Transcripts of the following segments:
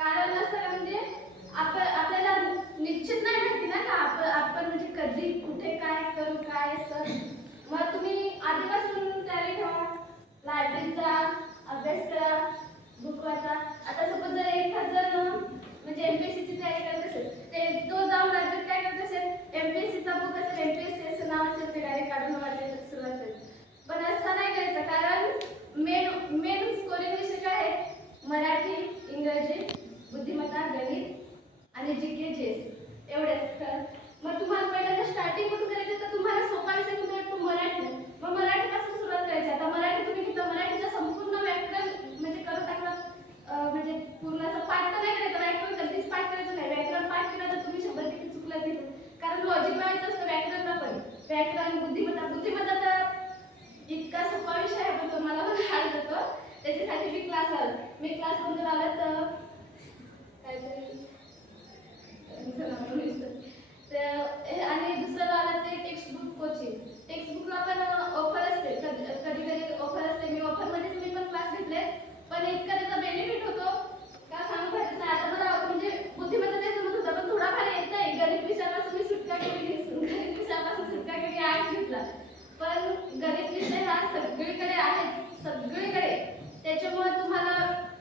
कारण असं म्हणजे आपल्याला निश्चित नाही माहिती ना का आपण म्हणजे कधी कुठे काय करू काय असं. मग तुम्ही आधीपासून तयारी ठेवा, लायब्ररीत जा, अभ्यास करा, बुक वाचा. आता सपोज जर एखाद जण म्हणजे एमपीएससीची तयारी करत असेल ते तो जाऊन लायब्ररीत काय करत असेल, एमपीएससीचा बुक असेल, एमपीएससी असं नाव असेल ते डायरेक्ट काढून वाचायला सुरुवात करेल. पण असं नाही करायचं, कारण मेन स्कोरिंग विषय काय आहे, मराठी, इंग्रजी, बुद्धिमत्ता, गणित आणि जीके जीएस एवढेच. मग तुम्हाला पहिल्यांदा स्टार्टिंग कुठून करायचं तर तुम्हाला सोपा विषय कुठे वाटतो, मराठी. मग मराठीपासून सुरुवात करायची. आता मराठी तुम्ही घेतलं, मराठीचं संपूर्ण व्याकरण म्हणजे करत टाकलं, म्हणजे पूर्ण असं पाठ तर नाही करायचं, व्याकरण कधीच पाठ करायचं नाही. व्याकरण पाठ केलं तर तुम्ही शंभर टक्के चुकलं तिथून, कारण लॉजिक लावायचं असतं व्याकरणला पण. व्याकरण, बुद्धिमत्ता तर इतका सोपा विषय आहे, पण तुम्हाला पण हार्ड जातो. त्याच्यासाठी मी क्लास लावला. मी क्लास बंद लावला तर काहीतरी आणि दुसरं लावलं ते टेक्स्टबुक कोचिंग. टेक्स्टबुकला पण ऑफर असते, कधी कधी ऑफर असते. मी ऑफरमध्येच मी पण क्लास घेतले, पण इतका त्याचा बेनिफिट होतो का सांगू शकत नाही. आता मला म्हणजे बुद्धिमत्ता ते जमत होतं, पण थोडाफार येत नाही. गणित विषयापासून मी सुटका केली, गणित विषयापासून सुटका केली, आर्ट्स घेतला. पण गणित विषय हा सगळीकडे आहे, सगळीकडे. त्याच्यामुळे तुम्हाला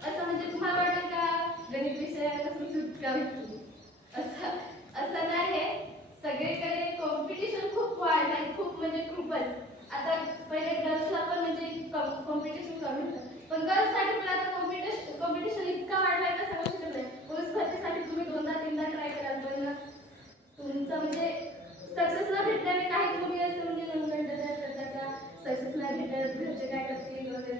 असं म्हणजे तुम्हाला वाटेल का गणित विषयापासून सुटका होती, असं नाही. सगळीकडे कॉम्पिटिशन खूप वाढलंय, खूप म्हणजे खूपच. आता पहिले गर्ल्सला पण म्हणजे कॉम्पिटिशन कमी होतं, पण गर्ल्ससाठी पण आता कॉम्पिटिशन इतका वाढलाय का सांगू शकत नाही. पोलीस भरतीसाठी तुम्ही 2दा-3दा ट्राय कराल, पण तुमचं म्हणजे सक्सेस न भेटल्याने काही तुम्ही असं म्हणजे करता का सक्सेस नाही भेटत, घरचे काय करतील वगैरे.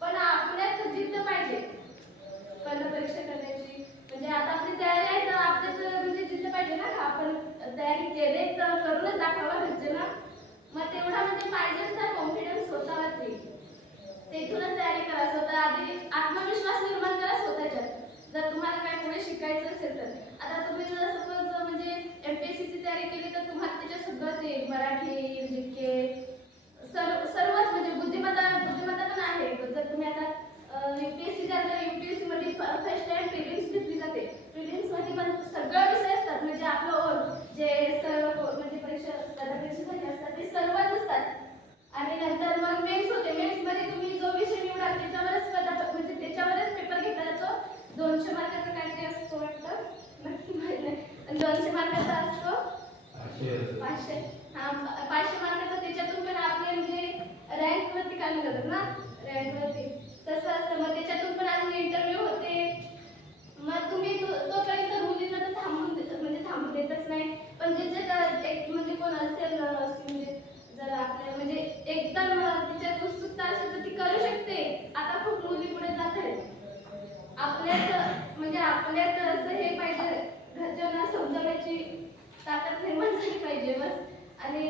पण आपल्यात जिद्द पाहिजे स्पर्धा परीक्षा करण्याची. म्हणजे आता आपली तयारी आहे तर आपल्यात म्हणजे जिद्द पाहिजे ना, आपण तयारी केले तर करूनच दाखवा घरचे ना. मग तेवढा म्हणजे पाहिजे तर कॉन्फिडन्स स्वतःवरती, तेथूनच तयारी करा. स्वतः आधी आत्मविश्वास निर्माण करा स्वतःच्यात. जर तुम्हाला काय पुढे शिकायचं असेल तर. आता तुम्ही जर सपोज म्हणजे एमपीएससीची तयारी केली तर तुम्हाला त्याच्यात सगळंच येईल, मराठी, जीके, सर्वच. म्हणजे बुद्धिमत्ता पण आहे. जर तुम्ही आता यूपीएससी तर यूपीएससी मध्ये फर्स्ट टाइम प्रिलिम्स घेतली जाते. प्रिलिम्स मध्ये पण सगळे विषय असतात, म्हणजे आपलं ओल जे सर्व म्हणजे स्पर्धा परीक्षेसाठी असतात ते सर्वच असतात. आणि नंतर मग मेन्स होते. मेन्स मध्ये तुम्ही जो विषय निवडाल त्याच्यावरच म्हणजे त्याच्यावरच पेपर घेतला जातो. 200 मार्काचा काहीतरी असतो वाटतं, नक्की माहिती नाही. 200 मार्काचा असतो, 500. हा, 500 मार्काचा. त्याच्यातून पण आपले म्हणजे रँक वरती काढले जातात ना, रँक वरती तसं असतं. मग त्याच्यातून पण अजून इंटरव्ह्यू होते. मग तुम्ही तोपर्यंत मुलींना तर थांबून देतच नाही. पण ज्याच्यात एक म्हणजे कोण असेल म्हणजे जर आपल्या म्हणजे एकदम तिच्यात उत्सुकता असेल तर ती करू शकते. आता खूप मुली पुढे जात आहेत. आपल्यात असं हे पाहिजे, घरच्यांना समजवण्याची ताकद निर्माण झाली पाहिजे बस. आणि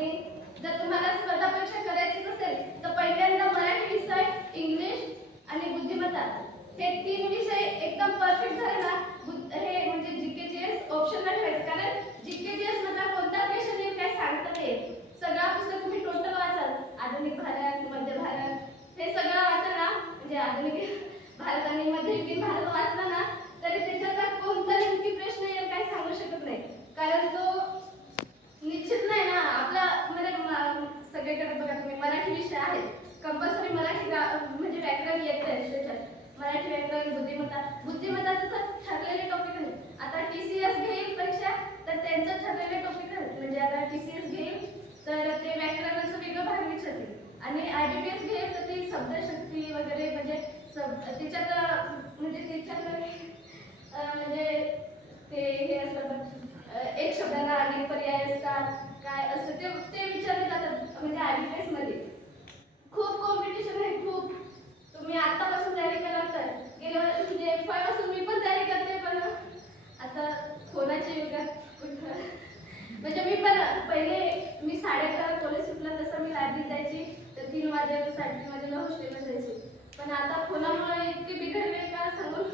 जर तुम्हाला स्पर्धा परीक्षा करायचीच असेल तर पहिल्यांदा मराठी विषय, इंग्लिश आणि बुद्धिमत्ता हे 3 विषय एकदम परफेक्ट झाले ना, हे म्हणजे जीके जीएस ऑप्शनला ठेवायचं. कारण जीके जीएस मधला कोणता क्वेश्चन येईल काय सांगता येईल. सगळा पुस्तक तुम्ही टोटल वाचाल, आधुनिक भारत, मध्य भारत हे सगळं वाचा ना, म्हणजे आधुनिक भारत आणि मध्ययुगीन भारत वाचला ना तरी त्याच्यातला कोणताही नक्की प्रश्न येईल काय सांगू शकत नाही. कारण तो निश्चित नाही ना आपला. म्हणजे सगळीकडे बघा तुम्ही मराठी विषय आहे कंपल्सरी, मराठी म्हणजे व्याकरण येतं त्याच्यात. मराठी व्याकरण, बुद्धिमत्ताचं तर ठरलेले टॉपिक आहे. आता टीसीएस घेईल परीक्षा तर त्यांचं ठरलेले टॉपिक आहे. म्हणजे आता टीसीएस घेईल तर ते व्याकरणाचं वेगळं भाग विचारतील, आणि आयबीपीएस घेईल तर ती शब्दशक्ती वगैरे म्हणजे त्याच्यात म्हणजे ते हे असतात, एक शब्दाला अनेक पर्याय असतात काय असं ते विचारले जातात. म्हणजे आयबीपीएस मध्ये खूप कॉम्पिटिशन आहे, खूप. तुम्ही आतापासून तयारी कराल तर गेल्या म्हणजे FY पासून मी पण तयारी करते, पण आता फोनाच्या युगात म्हणजे मी पण पहिले मी 11:30 कॉलेज सुटलं तसं मी लायब्ररीत जायची तर 3 वाजेला 3:30 वाजेला हॉस्टेलला जायची. पण आता फोनामुळे इतकी बिघडले का सांगून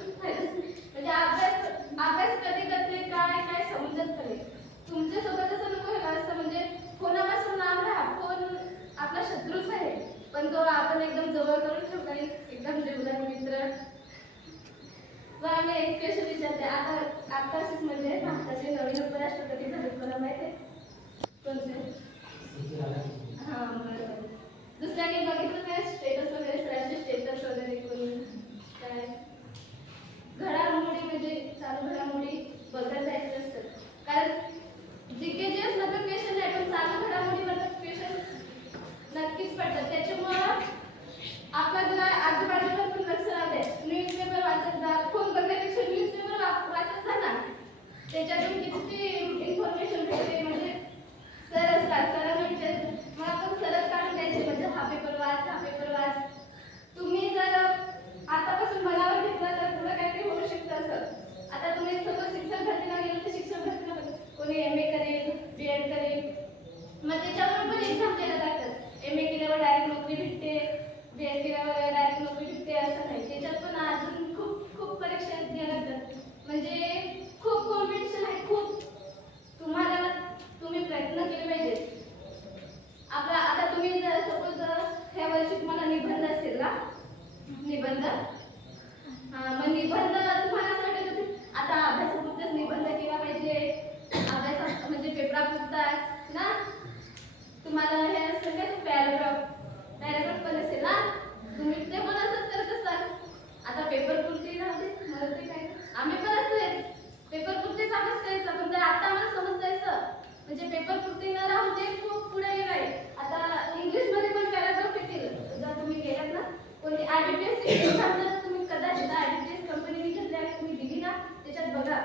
म्हणजे अभ्यास कधी करते काय समजत नाही. तुमच्यासोबत असं नको व्हायला. असं म्हणजे फोनापासून लांब राहा. फोन आपला शत्रूच आहे, पण तो आपण एकदम जवळ करून ठेवता एकदम जीवलग मित्र. मग आम्ही एक क्वेश्चन विचारते. आता असेच म्हणजे भारताचे नवीन उपराष्ट्रपती झाले, मला माहिती आहे कोणते? हां बरोबर. दुसऱ्याने बघितलं काय स्टेटस वगैरे, सरांचे स्टेटस वगैरे कोणी काय घडामोडी म्हणजे चालू घडामोडी बघत जायचं असतं. कारण जीके जे असलं तर क्वेश्चन नाही, पण चालू घडामोडीवर क्वेश्चन नक्कीच पडतात. त्याच्यामुळं आपला जरा आजूबाजूला पण लक्ष राहते. न्यूजपेपर वाचत जा, फोन बघण्यापेक्षा न्यूजपेपर वाचत जा ना. त्याच्यातून किती इन्फॉर्मेशन भेटते. म्हणजे सर असतात, सरांना विचारायचं, मग आपण सरच काढून द्यायचे म्हणजे हा पेपर वाच, हा पेपर वाच. तुम्ही जर आतापासून मनावर घेतला तर पुढे काहीतरी होऊ शकतं. असं आता तुम्ही सपोज शिक्षक भरतीला गेलं तर शिक्षक भरतीला कोणी MA करेल, BEd करेल, मग त्याच्यावर पण एक्झाम द्यायला लागतात. MA केल्यावर डायरेक्ट नोकरी भेटते, BEd केल्यावर डायरेक्ट नोकरी भेटते असं नाही. त्याच्यात पण अजून खूप खूप परीक्षा द्यायला लागतात. म्हणजे खूप कॉम्पिटिशन आहे, खूप. तुम्ही प्रयत्न केले पाहिजे. आता तुम्ही जर सपोज ह्या वर्षी तुम्हाला निबंध असेल ना, निबंध मग निबंध तुम्हाला असं वाटत आता अभ्यासापुरताच निबंध केला पाहिजे, अभ्यासा म्हणजे पेपरापुरताच ना. तुम्हाला हे असेल का पॅराग्राफ पण असेल ना, तुम्ही ते पण असंच करत असाल. आता पेपर पुरती राहते मला ते काय, आम्ही पण असतोय पेपर पुरतीच अभ्यास करायचा. पण ते आता आम्हाला समजतायचं म्हणजे पेपर पुरती न राहून ते खूप पुढे गेलाय. आता इंग्लिशमध्ये पण पॅराग्राफ येतील. जर तुम्ही गेलात ना कोणी IBPS एक्झाम, जर तुम्ही कदाचित IBPS कंपनीने घेतली आणि तुम्ही दिली ना, त्याच्यात बघा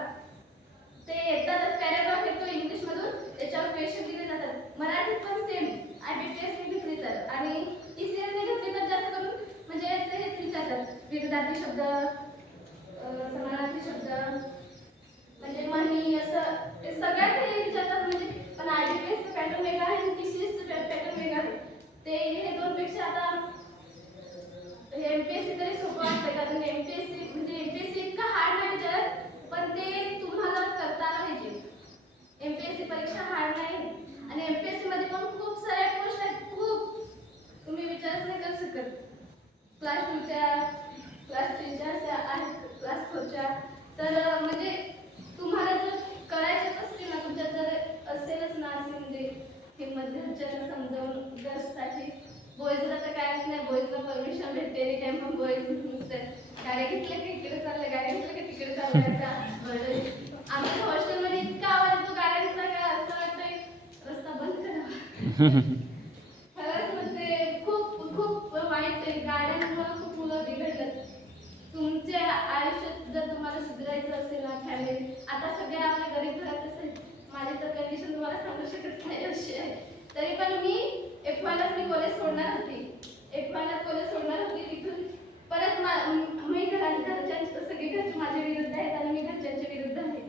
ते येतातच पॅराग्राफ येतो इंग्लिशमधून, त्याच्यावर क्वेश्चन दिले जातात. मराठीत पण सेम IBPS ने घेतली तर, आणि TCS ने घेतली तर जास्त करून म्हणजे हेच विचारतात, विरुद्धार्थी शब्द, समानार्थी शब्द, म्हणजे म्हणी, असं ते सगळ्यात हे विचारतात. म्हणजे पण IBPS चं पॅटर्न वेगळा आहे आणि TCS चं पॅटर्न वेगळा आहे. ते हे दोनपेक्षा आता हे MPSC तरी सोपं वाटतं. कारण MPSC म्हणजे MPSC इतका हार्ड नाही विचारत, पण ते तुम्हाला करता आलं पाहिजे. MPSC परीक्षा हार्ड नाही, आणि MPSC मध्ये पण खूप साऱ्या पोस्ट आहेत, खूप. तुम्ही विचारच नाही करू शकत. क्लास 2च्या, क्लास 3च्या आहेत, क्लास 4च्या. तर म्हणजे तुम्हाला जर करायचंच असतील ना, तुमच्यात जर असेलच ना असे म्हणजे हिंमत घरच्यांना समजावून गर्ल्ससाठी, बॉईजला तर कायच नाही. बॉईजला परमिशन भेटते एनी टाइम, पण बॉईज नुसते गाड्या घेतल्या की इकडे चाललं, गाड्या घेतल्या की तिकडे चाललं. आमच्या हॉस्टेलमध्ये इतका आवाज येतो गाड्यांचा का असं वाटतंय रस्ता बंद करावा. खरंच म्हणजे खूप खूप वाईट आहे. गाड्यांमुळे खूप मुलं बिघडतात. तुमच्या आयुष्यात जर तुम्हाला सुधारायचं असेल ना, फॅमिली, आता सगळे आपल्या गरीब घरात असेल, माझी तर कंडिशन तुम्हाला सांगू शकत नाही अशी आहे. तरी पण मी F1लाच मी कॉलेज सोडणार होती. F1लाच कॉलेज सोडणार होती. तिथून परत मी घरच्यांचे सगळे घरचे माझ्या विरुद्ध आहेत आणि मी घरच्यांच्या विरुद्ध आहे.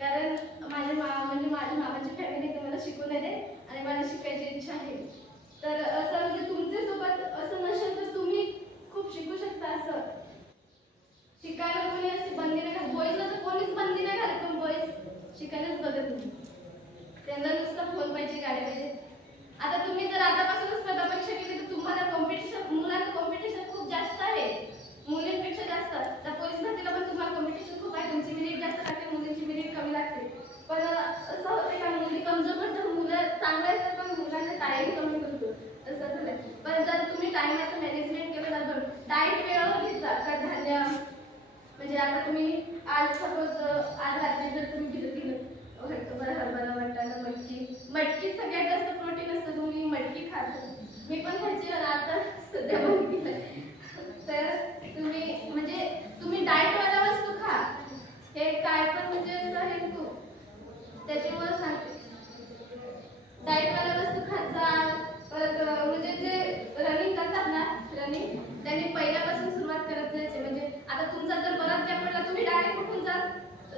कारण म्हणजे माझ्या मामाची फॅमिली तर मला शिकू नाही दे आणि मला शिकायची इच्छा आहे. तर असं म्हणजे तुमच्यासोबत असं नसेल तर तुम्ही खूप शिकू शकता. असं शिकायला कोणी अशी बंदी नाही घालत. बॉईजला तर कोणीच बंदी नाही घालत, पण बॉईज शिकायलाच बघत नाही. त्यांना नुसतं फोन पाहिजे, गाडी पाहिजे. आता तुम्ही जर आतापासूनच स्पर्धा परीक्षा केली तर तुम्हाला कॉम्पिटिशन, मुलांना कॉम्पिटिशन खूप जास्त आहे, मुलींपेक्षा जास्त. तर पोलीस भरतीला पण तुम्हाला कॉम्पिटिशन खूप आहे. तुमची मेरिट जास्त लागते, मुलींची मेरिट कमी लागते. पण असं होते का मुली कमजोर पडतात, मुलं चांगलं असतात पण मुलांना टाईम कमी करतो, असं झालं. पण जर तुम्ही टाईमाचं मॅनेजमेंट केलं तर डाएट वेळेवर घेत जा. कडधान्य म्हणजे आता तुम्ही आज सपोज आज रात्री जर तुम्ही भिजत दिलं हरभरा, वाटाणा, मटकी सगळ्यात जास्त प्रोटीन असतं. तुम्ही मटकी खात, मी पण खायची, आता सध्या बंद केलं. तर तुम्ही डाएटवाल्या वस्तू खा. हे काय पण म्हणजे असं हे खूप, त्याच्यामुळे सांगते डाएटवाल्या वस्तू खात जा. परत म्हणजे जे रनिंग करतात ना, रनिंग त्यांनी पहिल्यापासून सुरुवात करत जायची. म्हणजे आता तुमचा जर बराच गॅप पडला, तुम्ही डायरेक्ट कुठून जा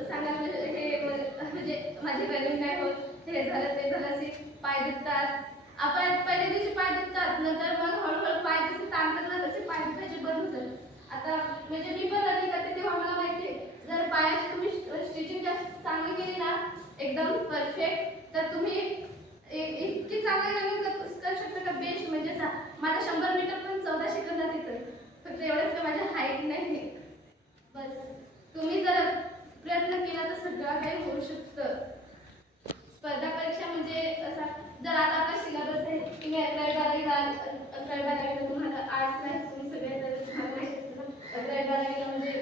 सांगा हे म्हणजे माझी रनिंग नाही होत, हे झालं ते झालं, असे पाय दुखतात. आपण पहिल्या दिवशी पाय दुखतात, नंतर मग हळूहळू पाय जसे ताणतात ना तसे पाय दुखायचे बंद होतात. आता म्हणजे मी पण रनिंग करते तेव्हा मला माहिती आहे, जर पायाची तुम्ही स्टिचिंग जास्त चांगली केली ना एकदम परफेक्ट, तर तुम्ही इतकी चांगली रनिंग करू शकता का बेस्ट. म्हणजे माझा 100 मीटर पण 14 सेकंदात येतं. फक्त एवढंच का माझ्या हाईट नाही. बस तुम्ही सगळं काही होऊ शकतं. स्पर्धा परीक्षा म्हणजे असा, जर आता आपला सिलेबस आहे, तुम्ही 11वी 12वी तुम्हाला आर्ट्स नाही, तुम्ही सगळे तर तुम्हाला माहिती असेल 11वी 12वीला म्हणजे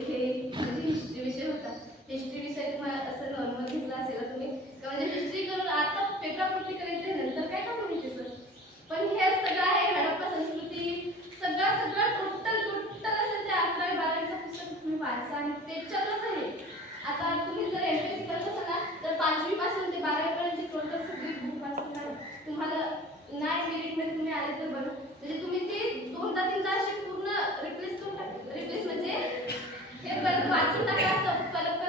हे म्हणजे हिस्ट्री विषय होता. हिस्ट्री विषय तुम्हाला असं नॉर्मल घेतला असेल तुम्ही, म्हणजे हिस्ट्री करून आता पेपरापुरती करायचे नंतर काय काम माहिती सर. पण हे सगळं आहे हडप्पा संस्कृती, सगळं टोटल असं ते 11वी 12वीचं पुस्तक तुम्ही वाचा आणि त्याच्यातच आहे. आता तुम्ही जर एमपीएससी करत असाल ना तर 5वी पासून ते 12वी पर्यंत टोटल सगळी बुक वाचून आहे. तुम्हाला नाही मेरिटमध्ये तुम्ही आले तर बरं, म्हणजे तुम्ही ते 2-3 असे पूर्ण रिप्लेस करून टाका. रिप्लेस म्हणजे हे परत वाचून टाका, असं परत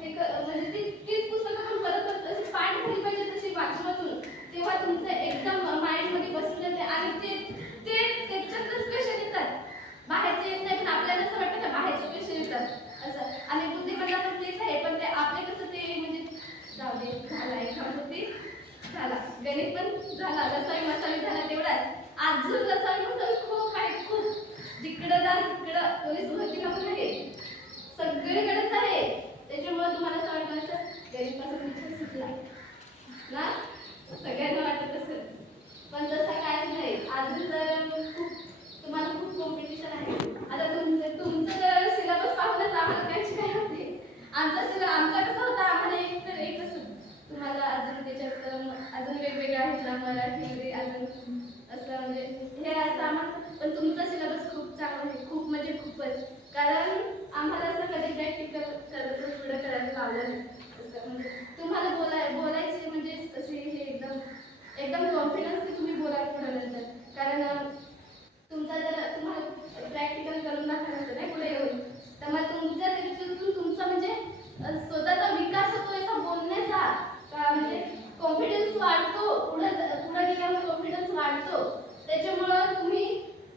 हे म्हणजे तीच पुस्तकं पण परत अशी पाठ झाली पाहिजे तशी वाचून, तेव्हा तुमचं एकदम माइंडमध्ये बसून जाते आणि ते त्याच्यातच क्वेश्चन येतात, बाहेरचे येत नाही. पण आपल्याला असं वाटतं का बाहेरचे क्वेश्चन येतात असं. आणि बुद्धिमत्ता पण तेच आहे, पण ते आपले कसं ते म्हणजे जाऊ दे, झाला एक्झाम होती, झाला गणित पण झाला, रसाळी मसाळी झाला तेवढाच. अजून रसाळी मसाळी खूप आहे, खूप जिकडं जा तिकडं पोलीस भरतीला पण आहे, सगळीकडेच आहे. त्याच्यामुळे तुम्हाला असं वाटतं असं गणित पासून विचार सुटला ना, सगळ्यांना वाटत असं, पण तसं काहीच नाही. अजून तर तुम्हाला खूप कॉम्पिटिशन आहे. आता तुमचं जर सिलेबस पाहूनच आम्हाला काहीच काय होते. आमचा कसं होता, आम्हाला एक असं तुम्हाला अजून त्याच्यात अजून वेगवेगळं आहे ना, मराठी अजून असं म्हणजे हे असं आम्हाला. पण तुमचा सिलेबस खूप चांगला आहे, खूप म्हणजे खूपच. कारण आम्हाला असं कधी प्रॅक्टिकल करत पुढं करायला लावलं नाही. असं म्हणजे तुम्हाला बोलायचे म्हणजे असे हे एकदम कॉन्फिडन्स तुम्ही बोला पुढं नंतर. कारण तुमचा जर तुम्हाला प्रॅक्टिकल करून दाखवायचं नाही पुढे येऊन, तर मग तुमच्या त्याच्यातून तुमचा म्हणजे स्वतःचा विकास होतो याचा बोलण्याचा, का म्हणजे कॉन्फिडन्स वाढतो, पुढे गेल्यावर कॉन्फिडन्स वाढतो. त्याच्यामुळं तुम्ही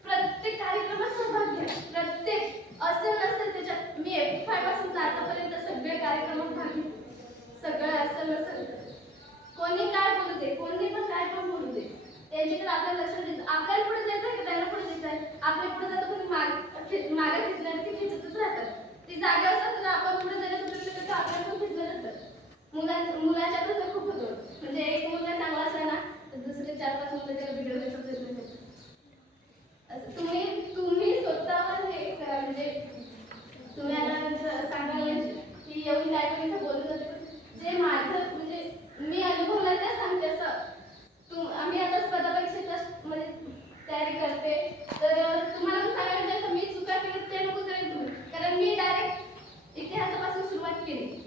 प्रत्येक कार्यक्रमात सहभाग घ्या, प्रत्येक असेल नसेल त्याच्यात. मी 85 पासून आतापर्यंत सगळे कार्यक्रमात भाग घेते, सगळं असेल नसेल कोणी काय बोलू दे, कोणी पण काय पण बोलू दे, त्यांच्याकडे आपल्याला लक्ष द्यायचं. आपल्याला पुढे जायचं की त्यांना पुढे जायचं आहे. आपल्या पुढे जातं कोणी मागे खेचल्याने ते खेचतच राहतात. ती जागा असतात तर आपण पुढे जाण्याचा प्रयत्न करतो, आपल्याला पण खेचलं जातं. मुलांच्या तसं खूप होतं, म्हणजे एक मुलगा चांगला असला ना तर दुसरे 4-5 मुलं त्याला बिघडवण्याचा प्रयत्न करतात. असं तुम्ही स्वतःवर हे करा. म्हणजे तुम्ही आता सांगायला की एवढी काय पण इथं बोलत जाते, जे माझं म्हणजे मी अनुभवला त्या सांगते. असं आम्ही आता स्पर्धा परीक्षेचा म्हणजे तयारी करते, तर तुम्हाला पण सांगायला म्हणजे मी चुका केली ते नको करेल तुम्ही. कारण मी डायरेक्ट इतिहासापासून सुरुवात केली.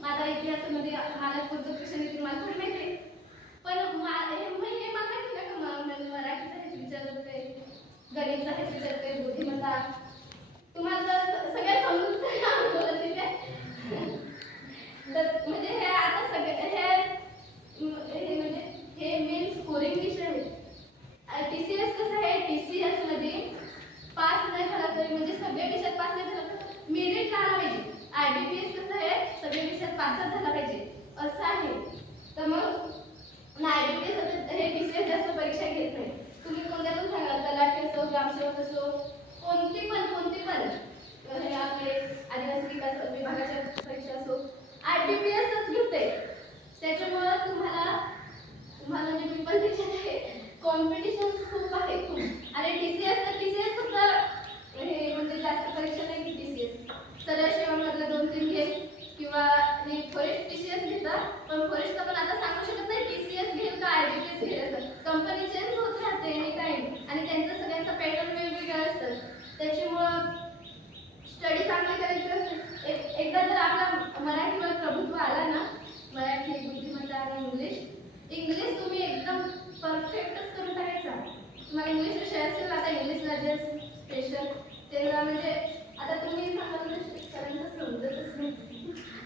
माझा इतिहासामध्ये मला कोणतं क्वेश्चन येतील मला थोडी माहिती आहे, पण हे मला माहिती नाही का मराठीचा हेच विचारत काय, गणितचा हेच विचारत काय, बुद्धिमत्ता तुम्हाला सगळ्यात समजून बोलत ठीक आहे. तर म्हणजे हे आता हे म्हणजे हे मेन स्कोरिंग विषय आहे. TCS कसं आहे, TCS मध्ये पास नाही झाला तरी म्हणजे सगळे विषयात पास नाही झाला तर मेरिट आला पाहिजे. IBPS कसं आहे, सगळे विषयात पासच झाला पाहिजे असं आहे. तर मग IBPS हे TCS जास्त परीक्षा घेत नाही. तुम्ही कोणत्या पण सांगा, तलाठी असो, ग्रामसेवक असो, कोणती पण हे आपले आदिवासी विकास विभागाच्या परीक्षा असो, IBPS घेते. त्याच्यामुळं तुम्हाला म्हणजे मी पण त्याच्यात आहे, कॉम्पिटिशन खूप आहे खूप. आणि TCS फक्त हे म्हणजे जास्त परीक्षा नाही की TCS सरळ सेवामधलं 2-3 घेईल किंवा हे फॉरेस्ट TCS घेतात. पण फॉरेस्टचं पण आता सांगू शकत नाही TCS घेईल का IBPS घेईल. कंपनी चेंज होत राहते एनी टाइम आणि त्यांचं सगळ्यांचं पॅटर्न वेगवेगळं असतं. त्याच्यामुळं स्टडी चांगला करायचं असेल, एकदा जर आपला मराठीवर प्रभुत्व आला ना, मराठी बुद्धिमत्ता आणि इंग्लिश तुम्ही एकदम परफेक्टच करून टाकायचा. तुम्हाला इंग्लिश विषय असेल आता इंग्लिशला जे स्पेशल त्यांना म्हणजे आता तुम्ही सांगा म्हणजे सरांचं समजतच नाही.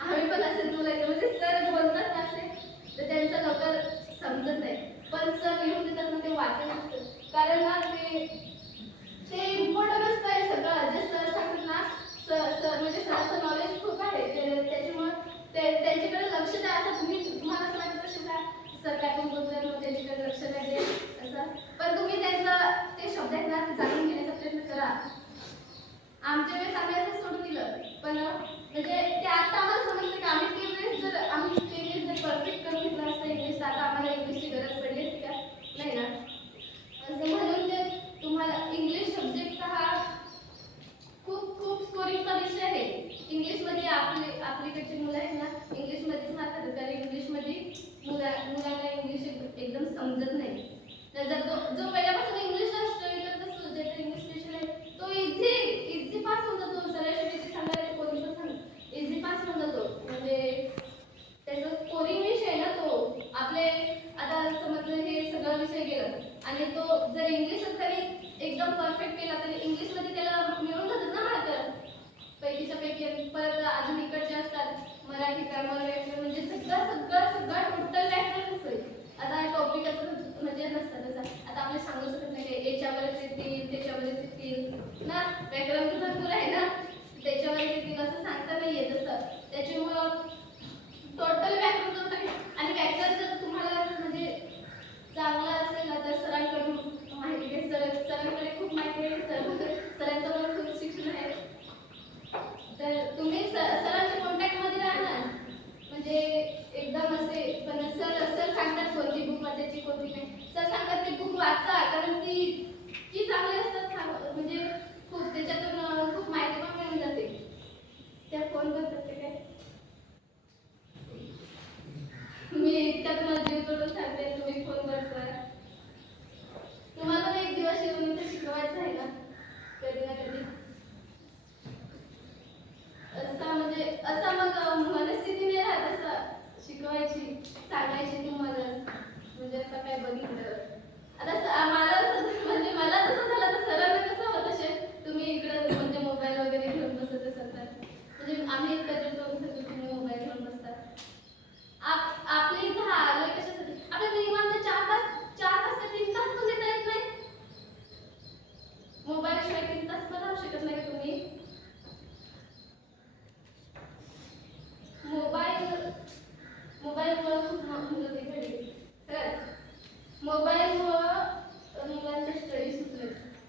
आम्ही पण असंच बोलायचं म्हणजे सर बोलतात ना असे तर त्यांचं लवकर समजत नाही, पण सर लिहून देतात ना ते वाचायचं असतं. कारण ना ते इम्पॉर्टंट असतं सगळं जे सर सांगतात ना. सर म्हणजे सरांचं नॉलेज खूप आहे, त्याच्यामुळं त्यांच्याकडे लक्ष द्या. असं तुम्हाला असं वाटत असेल का सर काय पण बोलतात मग त्यांच्याकडे लक्ष द्या असं, पण तुम्ही त्यांचं ते शब्द आहेत ना जाणून घेण्याचा प्रयत्न करा. आमच्या वेळेस आम्ही असं सोडून दिलं, पण म्हणजे ते आता आम्हाला समजतं की आम्ही ते वेळेस जर परफेक्ट करून घेतलं असतं इंग्लिश, तर आता आम्हाला इंग्लिशची गरज पडली असती का? नाही ना. असं म्हणून ते तुम्हाला इंग्लिश सब्जेक्ट हा खूप खूप स्कोरिंगचा विषय आहे. इंग्लिशमध्ये आपल्याकडची मुलं आहेत ना, इंग्लिशमध्येच मारतात, कारण इंग्लिशमध्ये मुलांना इंग्लिश एकदम समजत नाही. तर जर जो पहिल्यापासून इंग्लिशला स्टडी करत असतो, ज्याचं इंग्लिश स्पेशल आहे, तो इझी पास होऊन जातो. सरळ शिकवायची सांगायला कोणी पण सांग, इझी पास होऊन जातो. म्हणजे त्याचा स्कोरिंग विषय ना तो. आपले आता समजलं हे सगळं विषय गेलं आणि तो जर इंग्लिशच त्याने एकदम परफेक्ट केला, तर इंग्लिशमध्ये त्याला मिळून जातात ना मार्क पैकीच्या पैकी. परत अजून इकडचे असतात मराठी, ग्रामर, व्याकरण, म्हणजे सगळं टोटल व्याकरण असतं. आता टॉपिक असं म्हणजे नसतं तसं. आता आपल्याला सांगू शकत नाही की याच्यावरच येतील त्याच्यावरच येतील ना, व्याकरण तर भरपूर आहे ना, त्याच्यावरच येतील असं सांगता नाही येत तसं. त्याच्यामुळं टोटल व्याकरण करून टाकलं. आणि व्याकरण जर तुम्हाला म्हणजे चांगलं असेल ना, तर सरांकडून माहिती घ्या. सरांकडे खूप माहिती आहे, सरांचं पण खूप शिक्षण आहे. तर तुम्ही सरांच्या कॉन्टॅक्टमध्ये राहा ना. म्हणजे एकदम असे पण सर सांगतात कोणती बुक वाचायची कोणती नाही. सर सांगतात ती बुक वाचा, कारण ती चांगली असतात. म्हणजे खूप त्याच्यातून खूप माहिती पण मिळून जाते. त्या फोन करतात ते काय मी इतका तुम्हाला जीव तोडून सांगते, तुम्ही फोन करताय. तुम्हाला पण एक दिवस येऊन इथे शिकवायचं आहे ना, कधी ना कधी. असं मग मनस्थिती नाही राहत असं शिकवायची, सांगायची तुम्हाला. म्हणजे असं काय बघितलं आता मला जसं झालं, तर सरांना कसं होत असेल. तुम्ही इकडं म्हणजे मोबाईल वगैरे घेऊन बसत असाल तर, म्हणजे आम्ही कधी तुम्ही मोबाईल घेऊन बसतात. आपले इथं आलोय कशासाठी? आपल्याला निवांत 4 तास का 3 तास पण देता येत नाही. मोबाईल शिवाय 3 तास पण राहू शकत नाही तुम्ही. मोबाईलमुळे खूप मुलं बिघडली. खरंच मोबाईलमुळं मुलांचे स्टडी सुटले.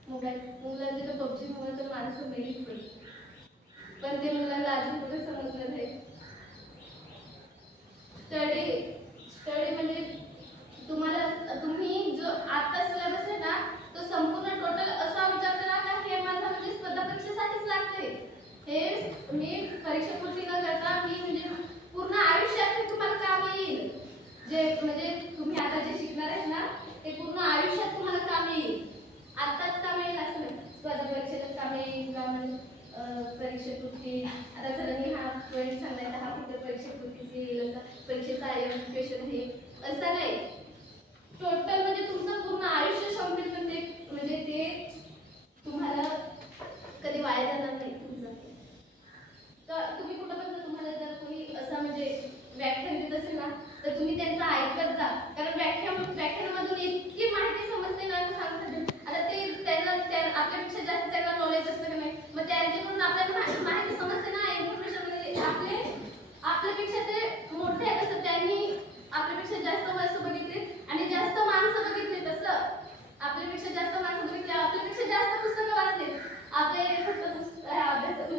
मुलांचे तर पबजीमुळे तर माणसं मेलीच पडली. पण ते मुलांना अजून कुठे समजलं नाही. स्टडी म्हणजे तुम्ही जो आता सिलेबस आहे ना, तो संपूर्ण टोटल असा विचार करा का हे माझा म्हणजे स्पर्धा परीक्षेसाठीच लागते. हे मी परीक्षा पूर्ती न करता मी म्हणजे पूर्ण आयुष्यात तुम्हाला काम येईल. जे म्हणजे तुम्ही आता जे शिकणार आहेत ना, ते पूर्ण आयुष्यात तुम्हाला काम येईल. आताच काम येईल असं नाही, स्पर्धा परीक्षेतच काम येईल किंवा म्हणजे परीक्षेपूर्ती. आता सरांनी हा पॉईंट सांगलाय, तर हा फक्त परीक्षेपूर्तीच येईल असं, परीक्षेचं क्वेश्चन हे असं नाही. टोटल म्हणजे तुमचं पूर्ण आयुष्य संपेल, पण ते म्हणजे ते तुम्हाला कधी वाया जाणार नाही तुमचं. तर तुम्ही कुठं पण तुम्हाला जर कोणी असं म्हणजे व्याख्यान देत असेल ना, तर तुम्ही त्यांचं ऐकत जा. कारण व्याख्यानामधून इतकी माहिती समजते ना, सांगतात. आता ते आपल्यापेक्षा जास्त त्यांना नॉलेज असतं की नाही, मग त्यांच्याकडून आपल्याला माहिती समजते ना. इन्फॉर्मेशन म्हणजे आपल्यापेक्षा ते मोठे आहेत, असं त्यांनी आपल्यापेक्षा जास्त वर्ष बघितले आणि जास्त माणसं बघितले. तसं आपल्यापेक्षा जास्त माणसं बघितले, आपल्यापेक्षा जास्त पुस्तकं वाचले. आपले फक्त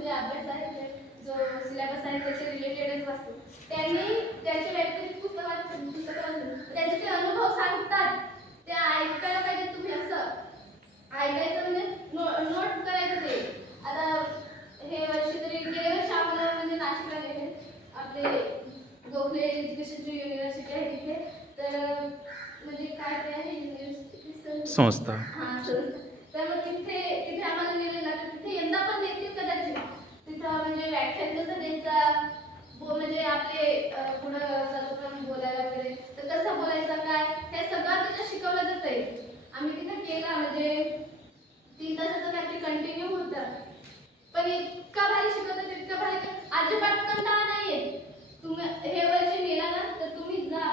अभ्यास आहे, जो सिलेबस आहे त्याच्या रिलेटेडच वाचतो. त्यांनी त्याच्या व्यतिरिक्त पुस्तकं वाचून त्याचे ते अनुभव सांगतात, ते ऐकायला पाहिजे तुम्ही. असं ऐकायचं म्हणजे नोट करायचं. ते आता हे वर्षी तरी गेल्या वर्षी आम्हाला म्हणजे नाशिकला गेले, आपले गोखले एज्युकेशन युनिव्हर्सिटी आहे तिथे. तर म्हणजे काय ते आहे युनिव्हर्सिटी संस्था. हां संस्था. तर मग तिथे आम्हाला गेलेला, तर तिथे यंदा पण देतील कदाचित. तिथं म्हणजे व्याख्यान कसं द्यायचा, म्हणजे आपले पुढं सर्वप्रथम बोलायला वगैरे, तर कसं बोलायचं काय, हे सगळं तिथं शिकवलं जातंय. आम्ही तिथं केला म्हणजे 3 तासाचं काहीतरी कंटिन्यू होतं, पण इतका भारी शिकवतात, इतका भारी, अजिबात कंटाळा नाही येत. तुम्ही हे वर्ष गेला ना, तर तुम्ही जा.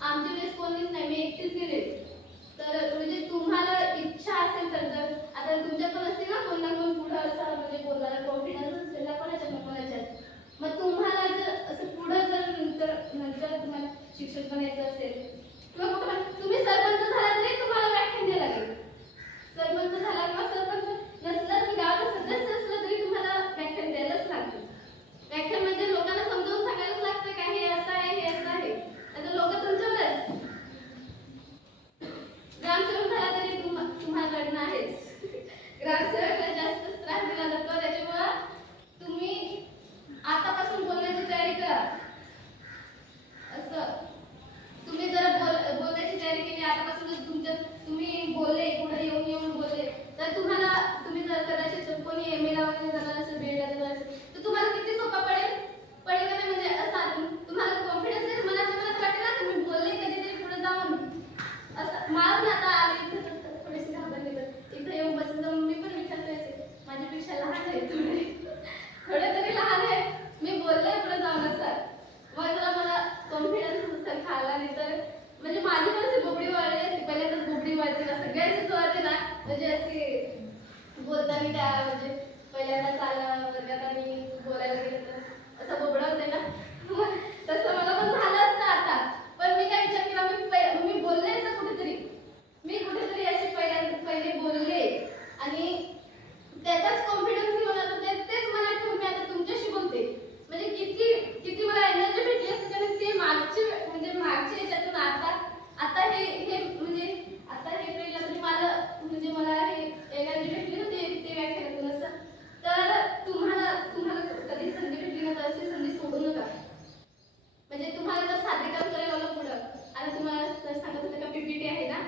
आमच्या वेळेस कोणीच नाही, मी एकटीच गेले. तर म्हणजे तुम्हाला इच्छा असेल तर, जर आता तुमच्या पण असते ना कोण ना कोण पुढं असं म्हणजे बोलायला कॉन्फिडन्स असेल ना कोणाच्या ना कोणाच्यात, मग तुम्हाला जर असं पुढं जर नंतर तुम्हाला शिक्षक बनायचं असेल किंवा कुठं तुम्ही सरपंच झाला तरी तुम्हाला व्याख्यान द्यायला लागेल. सरपंच झाला किंवा सरपंच नसला, तुम्ही गावाचा मला पण आता आले इथं थोडीशी घाबरली तर इथं येऊन बसून जाऊन मी पण विचार करायचे माझ्यापेक्षा लहान आहे थोडे तरी लहान आहे. मी बोलले पुढे जाऊन सर मग जरा मला कॉन्फिडन्स सर खायला नाही तर म्हणजे माझी पण अशी बुबडी वळली असते पहिल्यांदाच बुबडी वळते ना सगळ्यांची जोरते ना म्हणजे अशी बोलताना त्या म्हणजे पहिल्यांदा चाललं वर्गात आणि बोलायला गेलं तर असं बोबडं होते ना तसं मला पण झालं असतं आता पण मी काय विचार केला मी बोलले असं कुठेतरी अशी पहिले बोलले आणि त्याचाच कॉन्फिडन्स घेऊन आता तेच मला ठेवून मी आता तुमच्याशी बोलते म्हणजे किती मला एनर्जी भेटली असते कारण ते मागचे याच्यातून आता हे म्हणजे आता हे पहिलं मला म्हणजे मला हे एनर्जी भेटली ना ते व्याख्यानातून असं तर तुम्हाला कधी संधी भेटली ना तर अशी संधी सोडू नका म्हणजे तुम्हाला जर सादरीकरण करायला आलं पुढं आता तुम्हाला सर सांगत होतं का पीपीटी आहे ना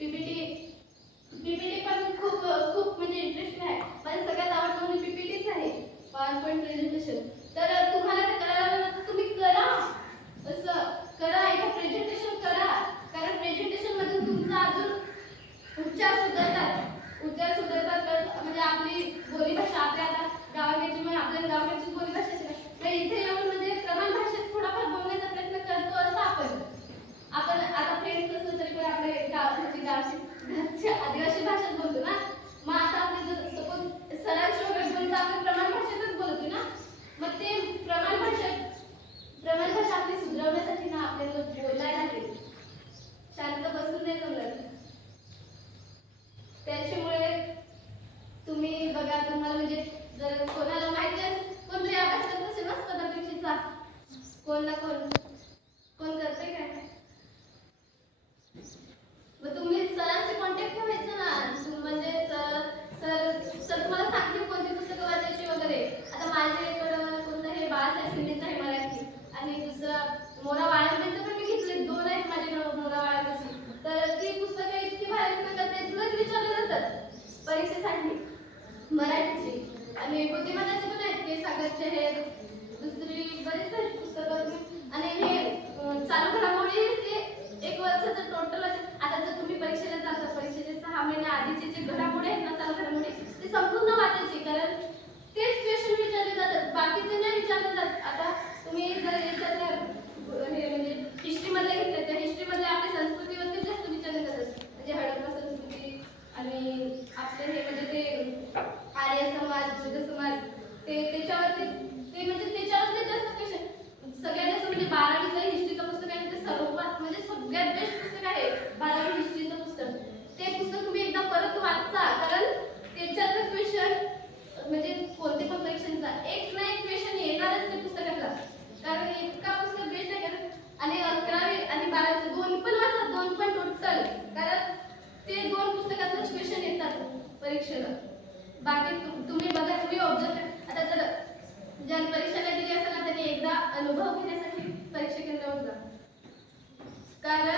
पीपीटी पण खूप म्हणजे इंटरेस्टिंग आहे माझ्या सगळ्यात आवडतं म्हणजे पीपीटीच आहे PowerPoint प्रेझेंटेशन तर तुम्हाला ते करायला आलं ना तुम्ही करा असं करा एका प्रेझेंटेशन करा कारण प्रेझेंटेशन मधून तुमचा अजून उच्चार सुधारतात म्हणजे आपली बोलीभाषा आपल्या आता गावाकडची म्हणजे आपल्या गावाकडची बोलीभाषा तर इथे येऊन म्हणजे प्रमाण भाषेत थोडाफार बोलण्याचा प्रयत्न करतो असं आपण आता फ्रेंड्स कसं तरी पण आपले घरच्या आदिवासी भाषेत बोलतो ना मग आता आपले जर सपोज सरांशी वगैरे बोलतो आपण प्रमाण भाषेतच बोलतो ना मग ते प्रमाण भाषा आपली सुधारण्यासाठी ना आपल्याला बोलायला लागेल शांत बसून नाही जमलं त्याच्यामुळे तुम्ही बघा तुम्हाला म्हणजे जर कोणाला माहिती असेल कोणतरी अभ्यास करत असेल ना स्पर्धा परीक्षेचा कोण ना कोण करते काय मग तुम्ही सरांशी कॉन्टॅक्ट ठेवायचं ना म्हणजे सर तुम्हाला सांगतील कोणती पुस्तकं वाचायची वगैरे आता माझ्याकडं कोणतं हे बाळासाहेब शिंदेचं आहे मराठी आणि दुसरं मोरा वाळंबेचं पण मी घेतले 2 आहेत माझ्याकडं मोरा वाळंबेची तर ती पुस्तकं इतकी भारी करते तुलाच विचारले जातात परीक्षेसाठी मराठीची आणि बुद्धिमानाचे पण आहेत ते सागरचे हे दुसरी बरेच आहेत पुस्तकं आणि हे चालू घडामोडी ते 1 वर्षाचं टोटल आता जर तुम्ही परीक्षेला जाता परीक्षेचे 6 महिने आधीचे जे घडामोडी आहेत ना चालू घडामोडी ते संपूर्ण वाचायचे कारण तेच क्वेश्चन विचारले जातात बाकीचे नाही विचारले जात आता तुम्ही जर याच्यातल्या हे म्हणजे हिस्ट्रीमधले घेतले तर हिस्ट्रीमधले आपल्या संस्कृतीवरती जास्त विचारले जातात म्हणजे हडप्पा संस्कृती आणि आपले हे म्हणजे ते आर्य समाज बुद्ध समाज त्याच्यावरती ते म्हणजे त्याच्यावरती जास्त क्वेश्चन सगळ्यात जास्त म्हणजे 12वीचं हिस्ट्रीचं पुस्तक आहे ते सर्वात म्हणजे सगळ्यात बेस्ट पुस्तक आहे 12वी हिस्ट्रीचं पुस्तक ते पुस्तक तुम्ही एकदा परत वाचा कारण त्याच्यातलं क्वेश्चन म्हणजे कोणते पण परीक्षांचा एक ना एक क्वेश्चन येणारच ते पुस्तकातला कारण इतका पुस्तक बेस्ट आहे कारण आणि 11वी आणि 12वीचं 2 पण वाचा 2 पण टोटल कारण ते 2 पुस्तकातलंच क्वेश्चन येतात परीक्षेला बाकी तुम्ही बघा तुम्ही ऑब्झर्व आता जर ज्यांनी परीक्षा नाही दिली असेल ना त्यांनी एकदा अनुभव घेण्यासाठी परीक्षा केंद्रावर जा कारण